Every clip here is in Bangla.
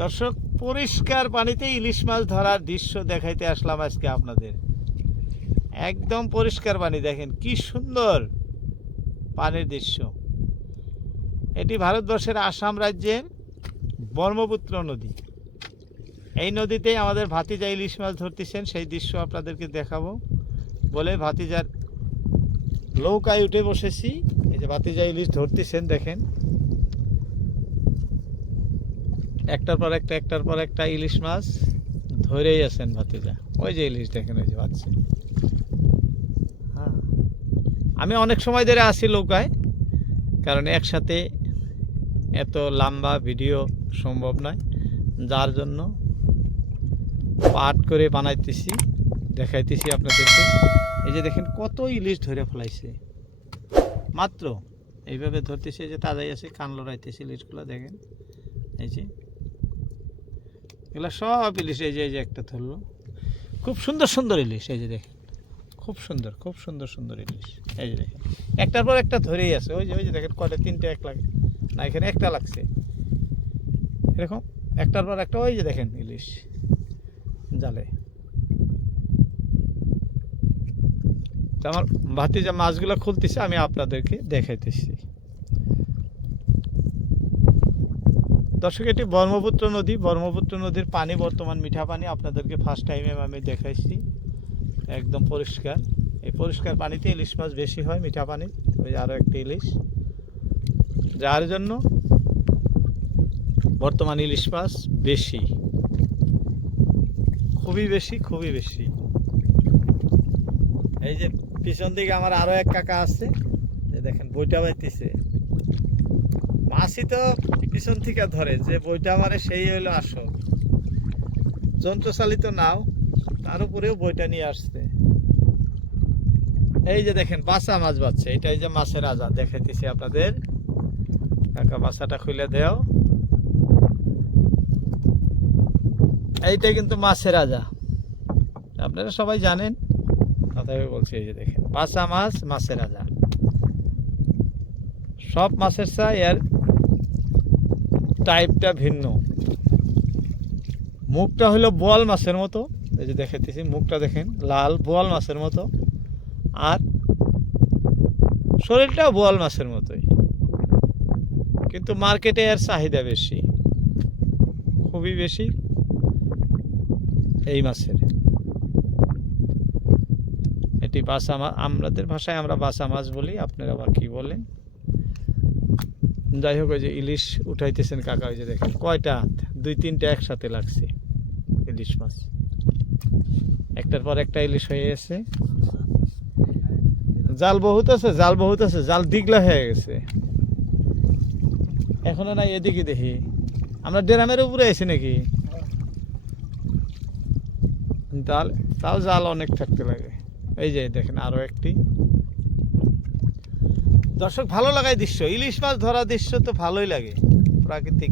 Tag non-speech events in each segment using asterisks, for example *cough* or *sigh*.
দর্শক, পরিষ্কার পানিতে ইলিশ মাছ ধরার দৃশ্য দেখাইতে আসলাম আজকে আপনাদের। একদম পরিষ্কার পানি, দেখেন কি সুন্দর পানির দৃশ্য। এটি ভারতবর্ষের আসাম রাজ্যের ব্রহ্মপুত্র নদী। এই নদীতেই আমাদের ভাতিজা ইলিশ মাছ ধরতেছেন, সেই দৃশ্য আপনাদেরকে দেখাবো বলে ভাতিজার নৌকায় উঠে বসেছি। এই যে ভাতিজা ইলিশ ধরতেছেন, দেখেন। একটার পর একটা, একটার পর একটা ইলিশ মাছ ধরেই আছেন ভাতিজা। ওই যে ইলিশ দেখেন, ওই যে পাচ্ছে। হ্যাঁ। আমি অনেক সময় ধরে আসি নৌকায় কারণ একসাথে এত লম্বা ভিডিও সম্ভব নয়। যার জন্য পাট করে বানাইতেছি, দেখাইতেছি আপনাদেরকে। এই যে দেখেন কত ইলিশ ধরে ফেলাইছে। মাত্র। এইভাবে ধরতেছে যে তাজাই আছে, কান লড়াইতেছে ইলিশগুলো, দেখেন। এই যে এগুলো সব ইলিশ, এই যে এই যে একটা ধরলো। খুব সুন্দর সুন্দর ইলিশ, এই যে দেখেন। খুব সুন্দর খুব সুন্দর সুন্দর ইলিশ, এই যে দেখেন। একটার পর একটা ধরেই আছে। ওই যে ওই যে দেখেন, কয়টা, তিনটে, এক লাগে না, এখানে একটা লাগছে। এরকম, একটার পর একটা, ওই যে দেখেন ইলিশ জালে। আমার ভাতিজা মাছগুলো খুলতেছে, আমি আপনাদেরকে দেখাইতেছি। দর্শক, এটি ব্রহ্মপুত্র নদী। ব্রহ্মপুত্র নদীর পানি, বর্তমান মিঠা পানি, আপনাদেরকে ফার্স্ট টাইমে আমি দেখাইছি। একদম পরিষ্কার। এই পরিষ্কার পানিতে ইলিশ মাছ বেশি হয়, মিঠা পানি। ওই আরও একটা ইলিশ। যার জন্য বর্তমান ইলিশ মাছ বেশি। খুবই বেশি খুবই বেশি। এই যে পিছন দিকে আমার আরও এক কাকা আছে। যে দেখেন, বইটা বাইতেছে। মাছই তো পিছন থেকে ধরে, যে বইটা মারে সেই হইল আসল। যন্ত্রচালিত নাও, তার উপরেও বইটা নিয়ে আসছে এই যে দেখেন, বাসা মাছ বাচ্ছে এটা এই যে মাছের রাজা দেখাইতেছি আপনাদের। কাকা বাসাটা খুলে দেও। এইটা কিন্তু মাছের রাজা আপনারা সবাই জানেন কথাই বলছি এই যে দেখেন, বাসা মাছ, মাছের রাজা সব মাছের চাই এর টাইপটা ভিন্ন। মুখটা হলো বোয়াল মাছের মতো। এই যে দেখাইতেছি, মুখটা দেখেন, লাল বোয়াল মাছের মতো। আর শরীরটা বোয়াল মাছের মতোই। কিন্তু মার্কেটে এর চাহিদা বেশি। খুবই বেশি এই মাছের। এটি বাসা আমাদের ভাষায় আমরা বাসা মাছ বলি, আপনারা আবার কি বলেন? যাই হোক, ওই যে ইলিশ উঠাইতেছেন কাকা, ওই যে দেখেন, কয়টা হাত? দুই, তিনটা একসাথে লাগছে ইলিশ মাছ। একটার পর একটা ইলিশ হয়ে গেছে। জাল বহুত আছে, জাল বহুত আছে, জাল দিগলা হয়ে গেছে। এখনও নাই, এদিকে দেখি। আমরা ড্রামের উপরে আছি নাকি? জাল, তাও জাল অনেক থাকতে লাগে। এই যে দেখেন, আরও একটি। দর্শক, ভালো লাগায় দৃশ্য। ইলিশ মাছ ধরা দৃশ্য তো ভালোই লাগে। প্রাকৃতিক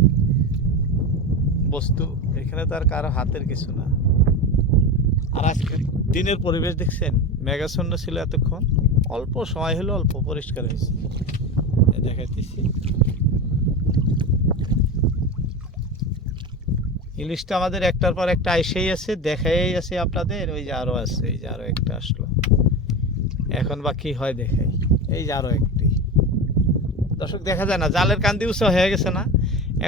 বস্তু, এখানে তো আর কারও হাতের কিছু না। আর আজকে দিনের পরিবেশ দেখছেন? মেঘাচ্ছন্ন ছিল এতক্ষণ। অল্প সময় হলো, অল্প পরিষ্কার হয়েছে। দেখাইতেছি। ইলিশটা আমাদের একটার পর একটা আইসেই আছে দেখাই আছে আপনাদের। ওই যে আরও আছে, এই যে আরও একটা আসলো। এখন বা কি হয় দেখাই। এই যে আরও একটি। দর্শক, দেখা যায় না, জালের কান্দি উঁচা হয়ে গেছে না।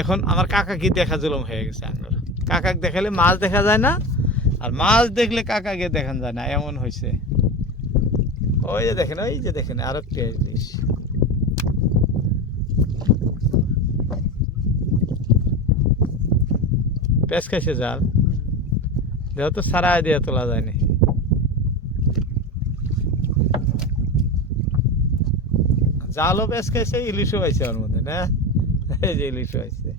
এখন আমার কাকা কি দেখা জুলুম হয়ে গেছে আঙ্গুর। কাকাকে দেখালে মাছ দেখা যায় না, আর মাছ দেখলে কাকাকে দেখান যায় না, এমন হয়েছে ওই যে দেখেন, ওই যে দেখেন, আরও একটি ইলিশ পেঁচ খাইছে জাল। দেহ তো সারাই দিয়ে তোলা যায়নি জালও পেঁচ খাইছে, ইলিশও পাইছে ওর মধ্যে, না? এই যে ইলিশও পাইছে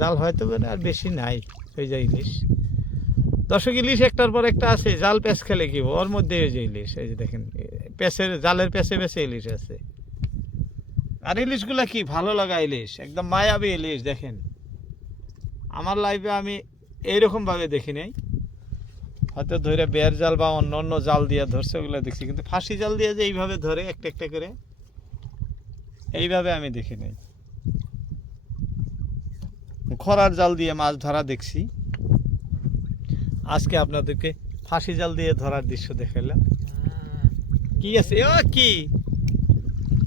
জাল হয়তো আর বেশি নাই ওই যে ইলিশ। দর্শক, ইলিশ একটার পর একটা আছে, জাল পেঁচ খেলে কি ওর মধ্যে ওই যে ইলিশ, এই যে দেখেন, পেঁচের, জালের পেঁচে পেঁচে ইলিশ আছে। আর ইলিশগুলা কি, ভালো লাগা ইলিশ, একদম মায়াবী ইলিশ, দেখেন। আমার লাইফে আমি এইরকম ভাবে দেখি নাই। হয়তো ধরে বের জাল বা অন্য অন্য জাল দিয়ে ধরছে, ওগুলো দেখছি। কিন্তু ফাঁসি জাল দিয়ে যে এইভাবে ধরে, একটা একটা করে, এইভাবে আমি দেখি নাই। খরার জাল দিয়ে মাছ ধরা দেখছি। আজকে আপনাদেরকে ফাঁসি জাল দিয়ে ধরার দৃশ্য দেখালাম কি আছে? ও কি?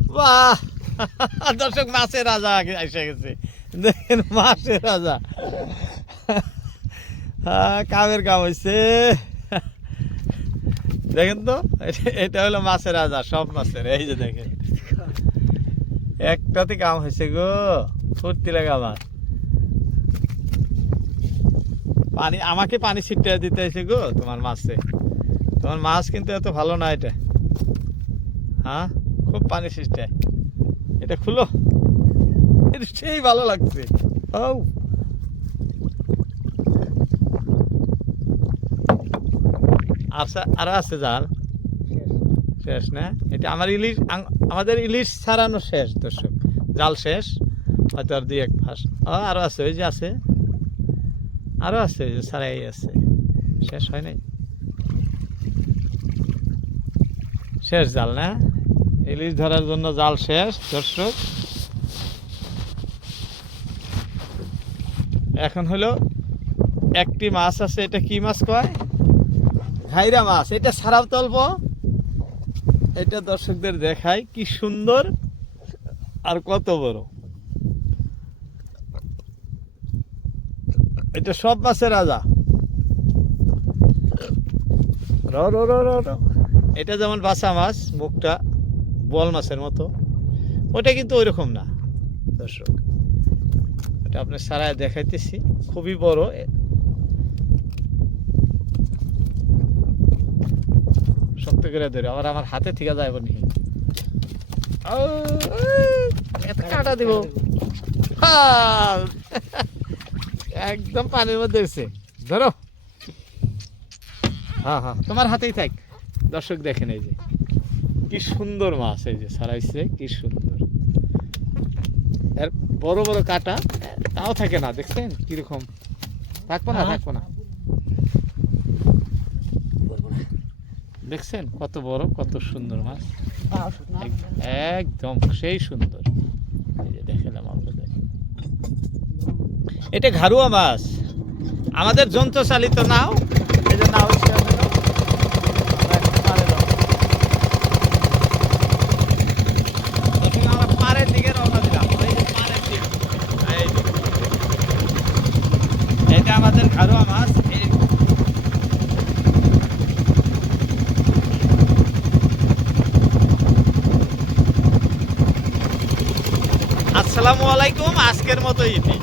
বাহ! *laughs* দর্শক, মাছের রাজা আগে এসে গেছে। দেখেন, মাছের রাজা। কামের কাম হয়েছে দেখেন তো, এটা- হলো মাছের রাজা সব মাছের, এই যে দেখেন। একটাতে কাম হয়েছে গো, ফুর্তি লাগা আমার। পানি, আমাকে পানি ছিটতে দিতে হয়েছে গো তোমার মাছে। তোমার মাছ কিন্তু এত ভালো না এটা। হ্যাঁ? খুব পানি ছিটতে এটা খুলো। এটা সেই ভালো লাগছে। ও আচ্ছা আরও আছে জাল। শেষ না? এটা আমার ইলিশ আমাদের ইলিশ ছাড়ানো শেষ, দর্শক। জাল শেষ, হয়তো আর দুই এক ফাঁস ও, আরও আছে, ওই যে আছে। আরও আছে, ওই যে ছাড়াই আছে। শেষ হয় নাই? শেষ জাল না? ইলিশ ধরার জন্য জাল শেষ, দর্শক। এখন হলো, একটি মাছ আছে, এটা কি মাছ কয়? ঘাইরা মাছ, এটা ছাড়াও তল্প এটা দর্শকদের দেখায় কি সুন্দর আর কত বড়। এটা সব মাছের রাজা। এটা যেমন বাসা মাছ, মুখটা বল মাছের মতো। ওটা কিন্তু ওই রকম না, দর্শক। এটা আপনার সারায় দেখাইতেছি, খুবই বড়। শক্ত করে ধরে আবার আমার হাতে থেকে যাইব নি এত কাটা দিব। একদম পানির মধ্যে এসে ধরো। হ্যাঁ হ্যাঁ। তোমার হাতেই থাক। দর্শক দেখেন এই যে কি সুন্দর মাছ এই যে সারাইছে কি সুন্দর। এর বড় বড় কাটা তাও থাকে না দেখছেন? কীরকম? থাকব না থাকব না। দেখছেন? কত বড় কত সুন্দর মাছ। এক- একদম সেই সুন্দর। এই যে দেখালাম আপনাদের। এটা ঘারুয়া মাছ। আমাদের যন্ত্র চালিত নাও। এই যে নাও হচ্ছে আমাদের নাও। আমরা এখন পাড়ে যাব। এখন আমরা পাড়ের দিকে রওনা দিলাম ওই যে পাড়ের দিকে। এই যে। এটা আমাদের ঘারুয়া মাছ এই আসসালামু আলাইকুম আজকের মতো ইতি